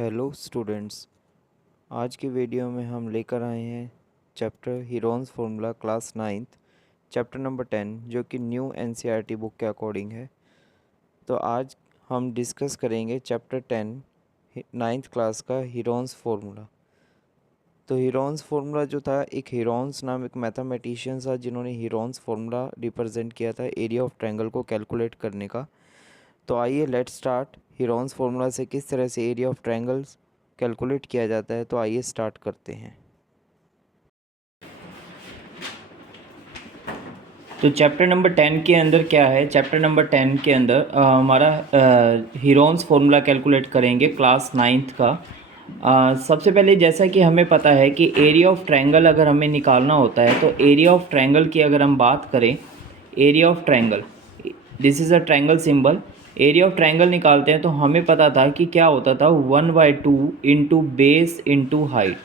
Hello students, आज की video में हम लेकर आए हैं chapter Heron's formula class 9th chapter number 10 जो कि न्यू एनसीईआरटी बुक के अकॉर्डिंग है। तो आज हम डिस्कस करेंगे चैप्टर 10 9th क्लास का हीरोन्स फार्मूला। तो हीरोन्स फार्मूला जो था, एक हीरोन्स नाम एक मैथमेटिशियन था जिन्होंने हीरोन्स फार्मूला रिप्रेजेंट किया था एरिया ऑफ ट्रायंगल को कैलकुलेट करने का। तो आइए लेट्स स्टार्ट। हीरोन्स फार्मूला से किस तरह से एरिया ऑफ ट्रायंगल्स कैलकुलेट किया जाता है, तो आइए स्टार्ट करते हैं। तो चैप्टर नंबर 10 के अंदर क्या है? चैप्टर नंबर 10 के अंदर हमारा हीरोन्स फार्मूला कैलकुलेट करेंगे क्लास 9th का। सबसे पहले जैसा कि हमें पता है कि एरिया ऑफ ट्रायंगल अगर हमें निकालना होता है तो एरिया ऑफ ट्रायंगल की अगर हम बात करें, area of triangle, this is a triangle symbol. Area of triangle निकालते हैं तो हमें पता था कि क्या होता था, 1/2 into base into height.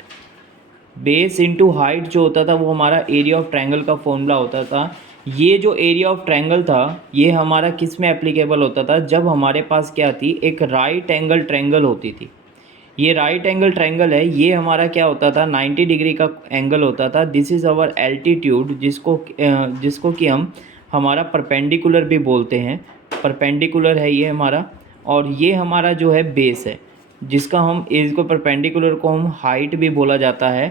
Base into height जो होता था वो हमारा एरिया ऑफ ट्रायंगल का फॉर्मूला होता था। ये जो एरिया ऑफ ट्रायंगल था ये हमारा किस में एप्लीकेबल होता था? जब हमारे पास क्या थी, एक राइट एंगल ट्रायंगल होती थी। ये राइट एंगल ट्रायंगल है, ये हमारा क्या होता था, 90 डिग्री का एंगल होता था। दिस इज़ आवर एल्टीट्यूड, जिसको कि हम हमारा परपेंडिकुलर भी बोलते हैं। परपेंडिकुलर है ये हमारा, और ये हमारा जो है बेस है, जिसका हम इसको परपेंडिकुलर को हम हाइट भी बोला जाता है।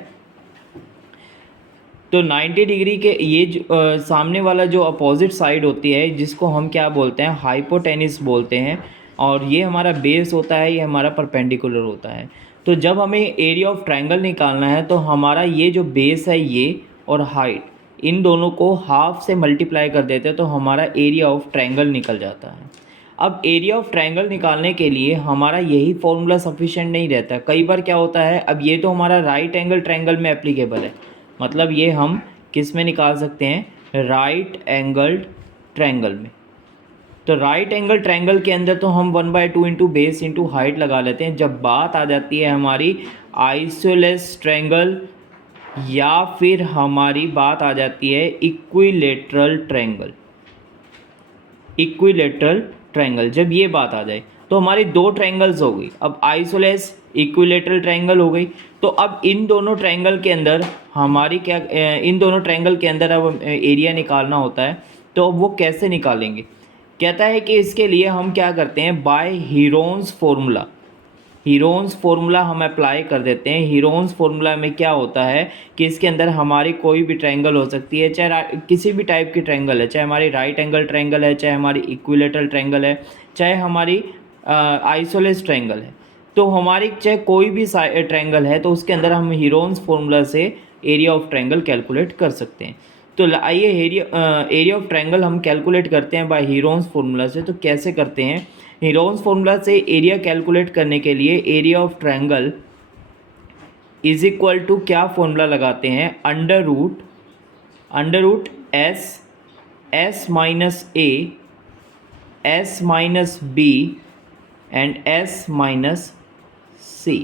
तो 90 डिग्री के ये सामने वाला जो अपोजिट साइड होती है जिसको हम क्या बोलते हैं, हाइपोटेनिस बोलते हैं, और ये हमारा बेस होता है, ये हमारा परपेंडिकुलर होता है। तो जब हमें एरिया ऑफ ट्रायंगल निकालना है तो हमारा ये जो बेस है ये और हाइट, इन दोनों को हाफ से मल्टीप्लाई कर देते हैं तो हमारा एरिया ऑफ ट्रायंगल निकल जाता है। अब एरिया ऑफ ट्रायंगल निकालने के लिए हमारा यही फॉर्मूला सफिशिएंट नहीं रहता। कई बार क्या होता है, अब ये तो हमारा राइट एंगल ट्रायंगल में एप्लीकेबल है, मतलब ये हम किस में निकाल सकते हैं, राइट एंगल ट्रायंगल में। तो राइट एंगल ट्रायंगल के अंदर तो हम 1/2 इंटू बेस इंटू हाइट लगा लेते हैं। जब बात आ जाती है हमारी आइसोलेस ट्रायंगल या फिर हमारी बात आ जाती है इक्विलेटरल ट्रायंगल, इक्विलेटरल ट्रायंगल, जब ये बात आ जाए तो हमारी दो ट्रायंगल्स हो गई। अब आइसोलेस इक्विलेटरल ट्रायंगल हो गई। तो अब इन दोनों ट्रायंगल के अंदर हमारी क्या, इन दोनों ट्रायंगल के अंदर अब एरिया निकालना होता है। तो अब वो कैसे निकालेंगे? कहता है कि इसके लिए हम क्या करते हैं, by Heron's formula. Heron's formula हम अप्लाई कर देते हैं। हीरोन्स फार्मूला में क्या होता है कि इसके अंदर हमारी कोई भी ट्रायंगल हो सकती है, चाहे किसी भी टाइप की ट्रायंगल है, चाहे हमारी राइट एंगल ट्रायंगल है, चाहे हमारी इक्विलेटरल ट्रायंगल है, चाहे हमारी आइसोलेस ट्रायंगल है। तो हमारी चाहे कोई भी ट्रायंगल है तो उसके अंदर हम हीरोन्स फार्मूला से एरिया ऑफ ट्रायंगल कैलकुलेट कर सकते हैं। तो आइए एरिया ऑफ ट्रायंगल हम कैलकुलेट करते हैं बाय हीरोन्स फार्मूला से। तो कैसे करते हैं? हीरोन्स फार्मूला से एरिया कैलकुलेट करने के लिए area of triangle is equal to क्या फॉर्मूला लगाते हैं, under root S minus A, S minus B and S minus C.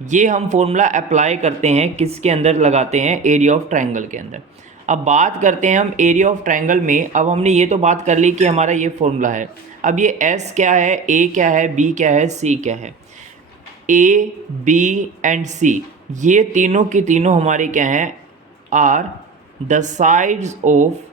ये हम फॉर्मूला अप्लाई करते हैं, किसके अंदर लगाते हैं, एरिया ऑफ ट्रायंगल के अंदर। अब बात करते हैं हम एरिया ऑफ ट्रायंगल में। अब हमने ये तो बात कर ली कि हमारा ये फॉर्मूला है। अब ये एस क्या है, ए क्या है, बी क्या है, सी क्या है। ए बी एंड सी ये तीनों की तीनों हमारे क्या हैं, are the sides of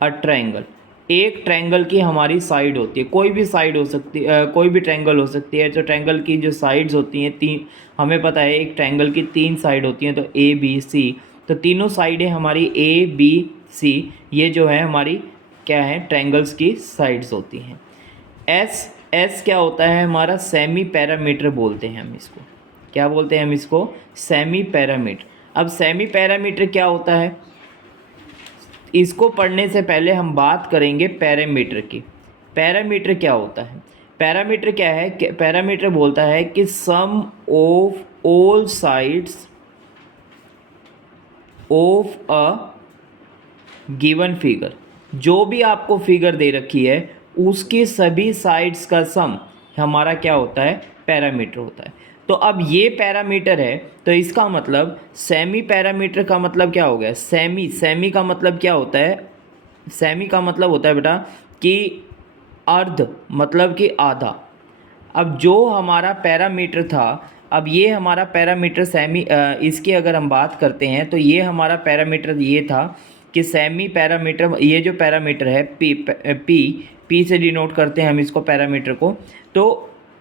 a triangle. एक ट्रायंगल की हमारी साइड होती है, कोई भी साइड हो सकती है, कोई भी ट्रायंगल हो सकती है। तो ट्रायंगल की जो साइड्स होती हैं तीन, हमें पता है एक ट्रायंगल की तीन साइड होती हैं, तो ए बी सी। तो तीनों साइडें हमारी ए बी सी, ये जो है हमारी क्या है, ट्रायंगल्स की साइड्स होती हैं। एस क्या होता है हमारा, सेमी पैरामीटर बोलते हैं हम इसको। क्या बोलते हैं हम इसको, सेमी पैरामीटर। अब सेमी पैरामीटर क्या होता है, इसको पढ़ने से पहले हम बात करेंगे पैरामीटर की। पैरामीटर क्या होता है? पैरामीटर क्या है, पैरामीटर बोलता है कि sum of all sides of a given figure. जो भी आपको फिगर दे रखी है उसकी सभी साइड्स का सम हमारा क्या होता है, पैरामीटर होता है। तो अब ये पैरामीटर है, तो इसका मतलब सेमी पैरामीटर का मतलब क्या हो गया, सेमी का मतलब क्या होता है, सेमी का मतलब होता है बेटा कि अर्ध, मतलब कि आधा। अब जो हमारा पैरामीटर था, अब ये हमारा पैरामीटर इसकी अगर हम बात करते हैं तो ये हमारा पैरामीटर ये था कि सेमी पैरामीटर, ये जो पैरामीटर है पी से डिनोट करते हैं हम इसको पैरामीटर को। तो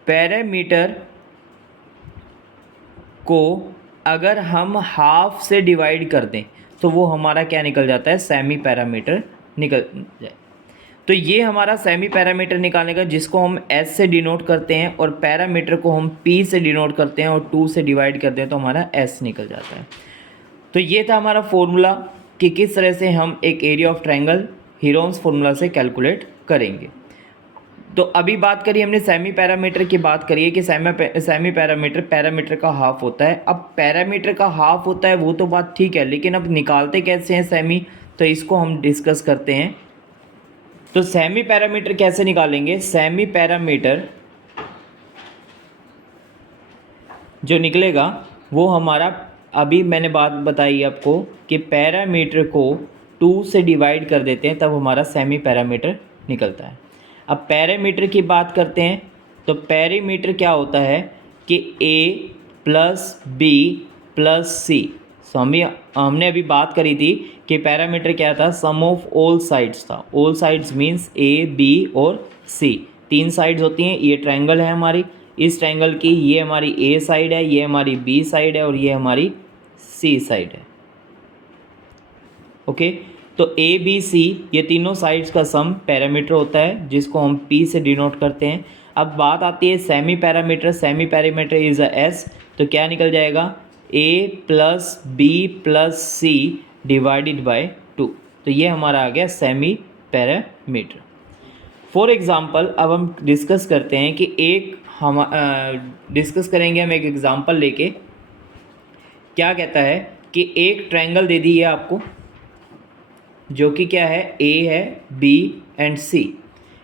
पैरामीटर को अगर हम हाफ से डिवाइड कर दें तो वो हमारा क्या निकल जाता है, सेमी पैरामीटर निकल जाए। तो ये हमारा सेमी पैरामीटर निकालने का, जिसको हम एस से डिनोट करते हैं और पैरामीटर को हम पी से डिनोट करते हैं और 2 से डिवाइड करते हैं तो हमारा एस निकल जाता है। तो ये था हमारा फॉर्मूला कि किस तरह से हम एक area of triangle Heron's formula से कैलकुलेट करेंगे। तो अभी बात करी हमने सेमी पैरामीटर की, बात करिए कि सेमी पैरामीटर पैरामीटर का हाफ होता है। अब पैरामीटर का हाफ होता है वो तो बात ठीक है, लेकिन अब निकालते कैसे हैं सेमी, तो इसको हम डिस्कस करते हैं। तो सेमी पैरामीटर कैसे निकालेंगे, सेमी पैरामीटर जो निकलेगा वो हमारा, अभी मैंने बात बताई आपको कि पैरामीटर को 2 से डिवाइड कर देते हैं तब हमारा सेमी पैरामीटर निकलता है। अब पैरामीटर की बात करते हैं तो पैरामीटर क्या होता है कि a प्लस बी प्लस सी। सो हमने अभी बात करी थी कि पैरामीटर क्या था, सम ऑफ ऑल साइड्स था। All sides means a b और c, 3 साइड्स होती हैं। ये ट्रायंगल है हमारी, इस ट्रायंगल की ये हमारी a साइड है, ये हमारी b साइड है और ये हमारी c साइड है। ओके, तो a b c ये तीनों साइड्स का सम पैरामीटर होता है जिसको हम p से डिनोट करते हैं। अब बात आती है semi parameter, semi parameter is a s, तो क्या निकल जाएगा, a plus B plus C divided by 2। तो ये हमारा आ गया सेमी पैरामीटर। फॉर एग्ज़ाम्पल अब हम डिस्कस करते हैं कि डिस्कस करेंगे हम एक एग्ज़ाम्पल लेके। क्या कहता है कि एक ट्रायंगल दे दी है आपको, जो कि क्या है, A है, B एंड C।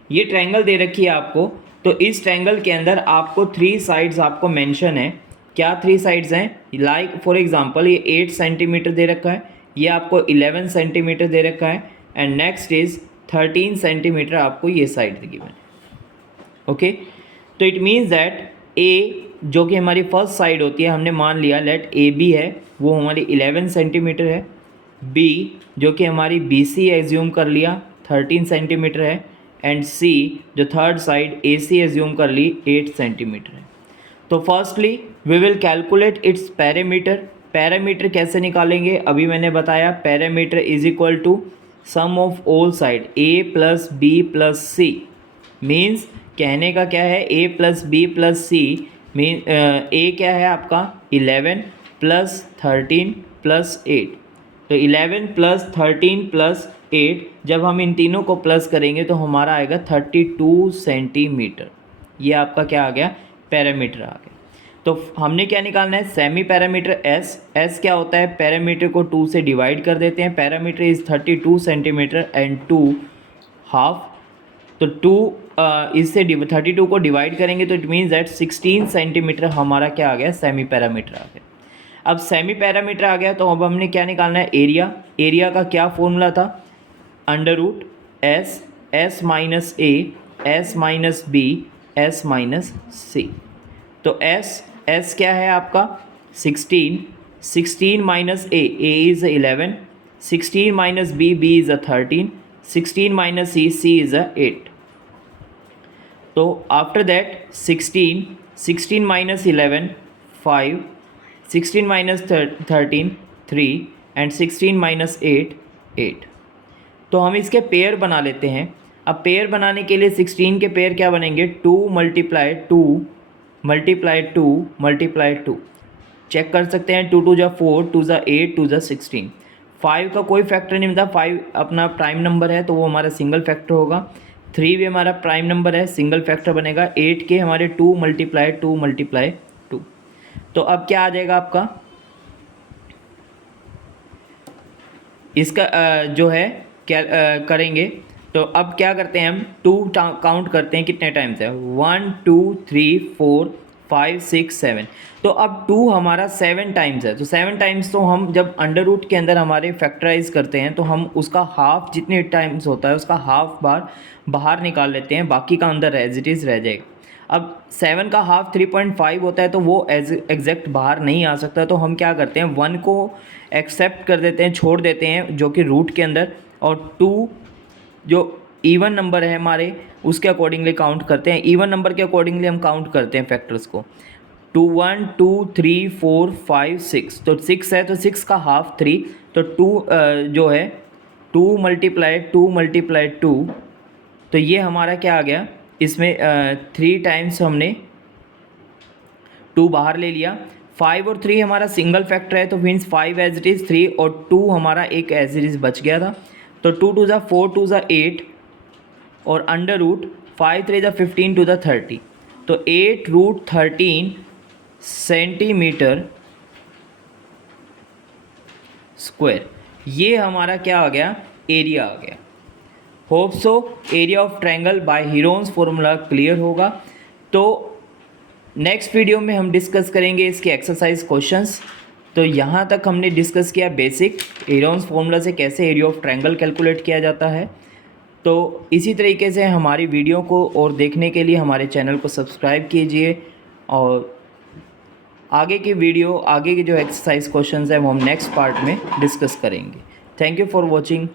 ये ट्रायंगल दे रखी है आपको। तो इस ट्रायंगल के अंदर आपको 3 साइड्स आपको मेंशन है। क्या 3 साइड्स हैं, लाइक फॉर एग्जांपल ये 8 सेंटीमीटर दे रखा है, ये आपको 11 सेंटीमीटर दे रखा है एंड नेक्स्ट इज़ 13 सेंटीमीटर आपको ये साइड गिवन है। ओके, तो इट मीन्स दैट A जो कि हमारी फर्स्ट साइड होती है, हमने मान लिया लेट AB है, वो हमारी 11 सेंटीमीटर है। B जो कि हमारी BC एज्यूम कर लिया 13 सेंटीमीटर है एंड C जो थर्ड साइड AC एज्यूम कर ली 8 सेंटीमीटर है। तो firstly we will calculate its parameter. Parameter कैसे निकालेंगे, अभी मैंने बताया parameter is equal to sum of all side A plus B plus C. Means कहने का क्या है, A plus B plus C mean A क्या है आपका 11 प्लस 13 प्लस 8। तो 11 प्लस 13 प्लस 8 जब हम इन तीनों को प्लस करेंगे तो हमारा आएगा 32 सेंटीमीटर। ये आपका क्या आ गया, पैरामीटर आ गया। तो हमने क्या निकालना है, सेमी पैरामीटर एस क्या होता है, पैरामीटर को 2 से डिवाइड कर देते हैं। Parameter is 32 centimetre and 2 half. तो 2 इससे 32 को डिवाइड करेंगे तो इट मीन्स दैट 16 सेंटीमीटर हमारा क्या आ गया, सेमी पैरामीटर आ गया। अब सेमी पैरामीटर आ गया तो अब हमने क्या निकालना है, एरिया। एरिया का क्या फॉर्मूला था, under root S minus A S minus B S minus C. तो एस क्या है आपका 16 minus A is 11, 16 minus B is 13, 16 minus C is 8। तो after that 16 minus 11 5, 16 minus 13 3 and 16 minus 8 8। तो हम इसके पेयर बना लेते हैं। अब पेयर बनाने के लिए 16 के पेयर क्या बनेंगे, 2 मल्टीप्लाई 2 मल्टीप्लाई 2 मल्टीप्लाई 2। चेक कर सकते हैं, 2 2 जा 4, 2 जा 8, 2 जा 16। 5 का कोई फैक्टर नहीं मिलता, 5 अपना प्राइम नंबर है तो वो हमारा सिंगल फैक्टर होगा। 3 भी हमारा प्राइम नंबर है, सिंगल फैक्टर बनेगा। 8 के हमारे 2 मल्टीप्लाई 2 मल्टीप्लाई 2। तो अब क्या आ जाएगा आपका, इसका जो है क्या करेंगे, तो अब क्या करते हैं हम 2 काउंट करते हैं कितने टाइम्स है, 1 2 3 4 5 6 7। तो अब 2 हमारा 7 टाइम्स है। तो 7 टाइम्स तो हम जब अंडर रूट के अंदर हमारे फैक्टराइज करते हैं तो हम उसका हाफ जितने टाइम्स होता है उसका हाफ बार बाहर निकाल लेते हैं, बाकी का अंदर एज इट इज़ रह जाएगा। अब 7 का हाफ 3.5 होता है, तो वो एग्जैक्ट बाहर नहीं आ सकता, तो हम क्या करते हैं 1 को एक्सेप्ट कर देते हैं, छोड़ देते हैं जो कि रूट के अंदर, और 2 जो इवन नंबर है हमारे उसके अकॉर्डिंगली काउंट करते हैं। इवन नंबर के अकॉर्डिंगली हम काउंट करते हैं फैक्टर्स को। 2 1 2 3 4 5 6, तो 6 है तो 6 का हाफ 3, तो 2 जो है 2 × 2 तो ये हमारा क्या आ गया, इसमें 3 टाइम्स हमने 2 बाहर ले लिया। 5 और 3 हमारा सिंगल फैक्टर है, तो मीन्स 5 एज इट इज़, 3 और 2 हमारा एक एज इट इज़ बच गया था। तो 2 2 ज़ा 4 2 ज़ा 8 और अंडर रूट 5 3 ज़ा 15 2 ज़ा 30, तो 8√13 सेंटीमीटर स्क्वायर, ये हमारा क्या आ गया, एरिया आ गया। Hope so area of triangle by Heron's formula clear होगा। तो नेक्स्ट वीडियो में हम डिस्कस करेंगे इसके एक्सरसाइज क्वेश्चंस। तो यहाँ तक हमने डिस्कस किया बेसिक हीरोन्स फॉर्मूला से कैसे एरिया ऑफ ट्रायंगल कैलकुलेट किया जाता है। तो इसी तरीके से हमारी वीडियो को और देखने के लिए हमारे चैनल को सब्सक्राइब कीजिए, और आगे की वीडियो, आगे के जो एक्सरसाइज क्वेश्चंस हैं वो हम नेक्स्ट पार्ट में डिस्कस करेंगे। Thank you for watching.